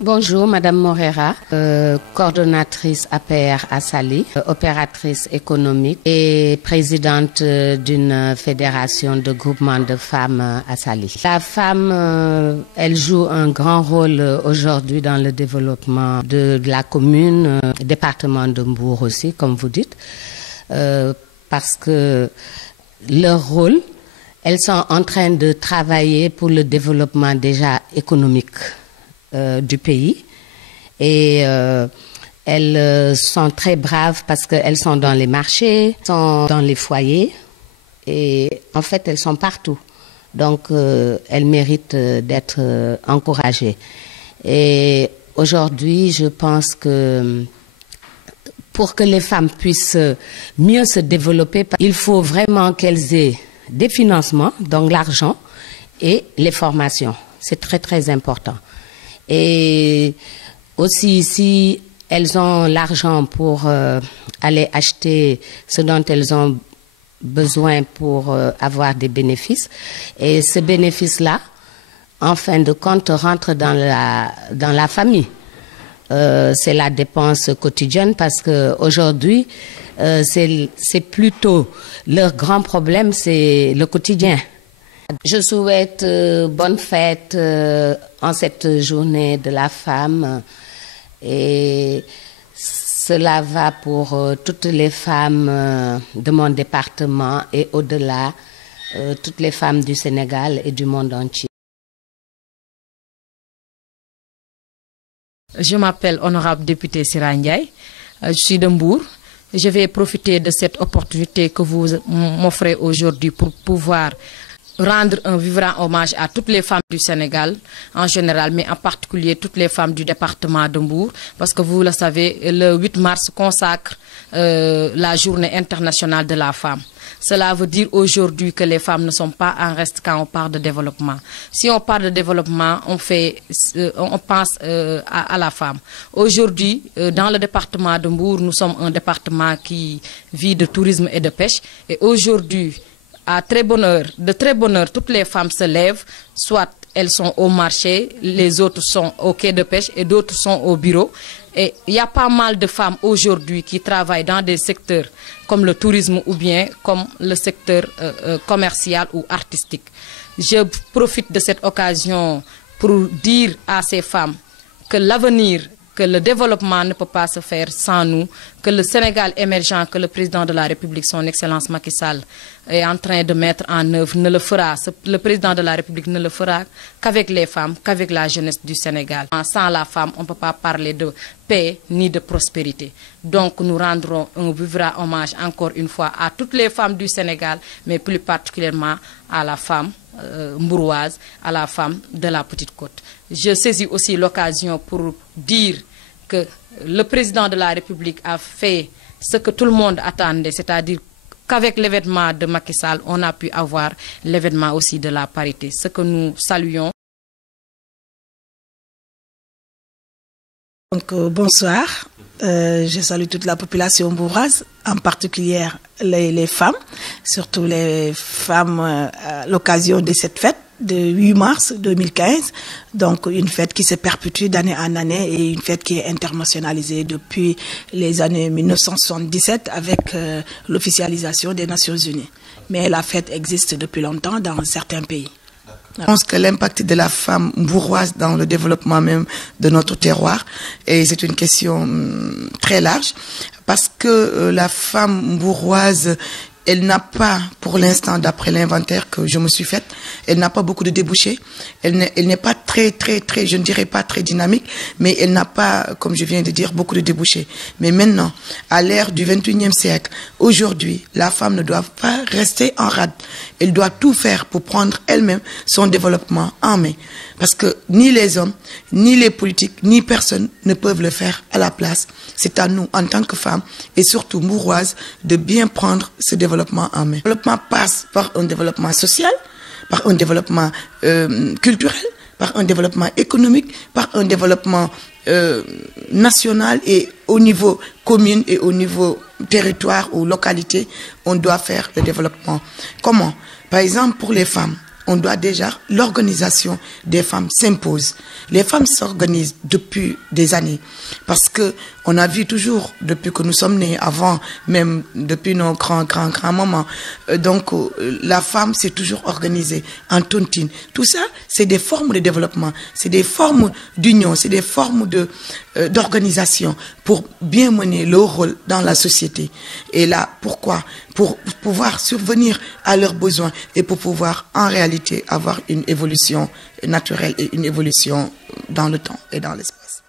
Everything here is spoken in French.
Bonjour, Madame Morera, coordonnatrice APR à Saly, opératrice économique et présidente d'une fédération de groupement de femmes à Saly. La femme, elle joue un grand rôle aujourd'hui dans le développement de la commune, département de Mbour aussi, comme vous dites, parce que leur rôle, elles sont en train de travailler pour le développement déjà économique du pays et elles sont très braves parce qu'elles sont dans les marchés, sont dans les foyers et en fait elles sont partout. Donc elles méritent d'être encouragées. Et aujourd'hui, je pense que pour que les femmes puissent mieux se développer, il faut vraiment qu'elles aient des financements, donc l'argent et les formations. C'est très très important. Et aussi, si elles ont l'argent pour aller acheter ce dont elles ont besoin pour avoir des bénéfices, et ce bénéfice-là, en fin de compte, rentre dans la famille. C'est la dépense quotidienne parce qu'aujourd'hui, c'est plutôt leur grand problème, c'est le quotidien. Je souhaite bonne fête en cette journée de la femme et cela va pour toutes les femmes de mon département et au-delà, toutes les femmes du Sénégal et du monde entier. Je m'appelle honorable députée Sira Ndiaye, je suis de Mbour. Je vais profiter de cette opportunité que vous m'offrez aujourd'hui pour pouvoir rendre un vibrant hommage à toutes les femmes du Sénégal en général, mais en particulier toutes les femmes du département de Mbour, parce que vous le savez, le 8 mars consacre la journée internationale de la femme. Cela veut dire aujourd'hui que les femmes ne sont pas en reste quand on parle de développement. Si on parle de développement, on pense à la femme. Aujourd'hui, dans le département de Mbour, nous sommes un département qui vit de tourisme et de pêche. Et aujourd'hui, à de très bonne heure, toutes les femmes se lèvent, soit elles sont au marché, les autres sont au quai de pêche et d'autres sont au bureau. Et il y a pas mal de femmes aujourd'hui qui travaillent dans des secteurs comme le tourisme ou bien comme le secteur commercial ou artistique. Je profite de cette occasion pour dire à ces femmes que l'avenir, que le développement ne peut pas se faire sans nous, que le Sénégal émergent, que le président de la République, son Excellence Macky Sall, est en train de mettre en œuvre, le président de la République ne le fera qu'avec les femmes, qu'avec la jeunesse du Sénégal. Sans la femme, on ne peut pas parler de paix ni de prospérité. Donc nous rendrons un vibrant hommage encore une fois à toutes les femmes du Sénégal, mais plus particulièrement à la femme mbouroise, à la femme de la Petite Côte. Je saisis aussi l'occasion pour dire que le président de la République a fait ce que tout le monde attendait, c'est-à-dire qu'avec l'événement de Macky Sall, on a pu avoir l'événement aussi de la parité, ce que nous saluons. Donc, bonsoir, je salue toute la population mbouroise, en particulier les femmes, surtout les femmes à l'occasion de cette fête de 8 mars 2015, donc une fête qui se perpétue d'année en année et une fête qui est internationalisée depuis les années 1977 avec l'officialisation des Nations Unies. Mais la fête existe depuis longtemps dans certains pays. Je pense que l'impact de la femme mbouroise dans le développement même de notre terroir, et c'est une question très large, parce que la femme mbouroise, elle n'a pas, pour l'instant, d'après l'inventaire que je me suis fait, elle n'a pas beaucoup de débouchés. Elle n'est pas très, je ne dirais pas très dynamique, mais elle n'a pas, comme je viens de dire, beaucoup de débouchés. Mais maintenant, à l'ère du 21e siècle, aujourd'hui, la femme ne doit pas rester en rade. Elle doit tout faire pour prendre elle-même son développement en main. Parce que ni les hommes, ni les politiques, ni personne ne peuvent le faire à la place. C'est à nous, en tant que femmes, et surtout mbouroises, de bien prendre ce développement en main. Le développement passe par un développement social, par un développement culturel, par un développement économique, par un développement national et au niveau commune et au niveau territoire ou localité, on doit faire le développement. Comment? Par exemple, pour les femmes, on doit déjà, l'organisation des femmes s'impose. Les femmes s'organisent depuis des années parce que on a vu toujours, depuis que nous sommes nés, avant même, depuis nos grands moments, donc la femme s'est toujours organisée en tontine. Tout ça, c'est des formes de développement, c'est des formes d'union, c'est des formes d'organisation pour bien mener leur rôle dans la société. Et là, pourquoi? Pour pouvoir survenir à leurs besoins et pour pouvoir en réalité avoir une évolution naturelle et une évolution dans le temps et dans l'espace.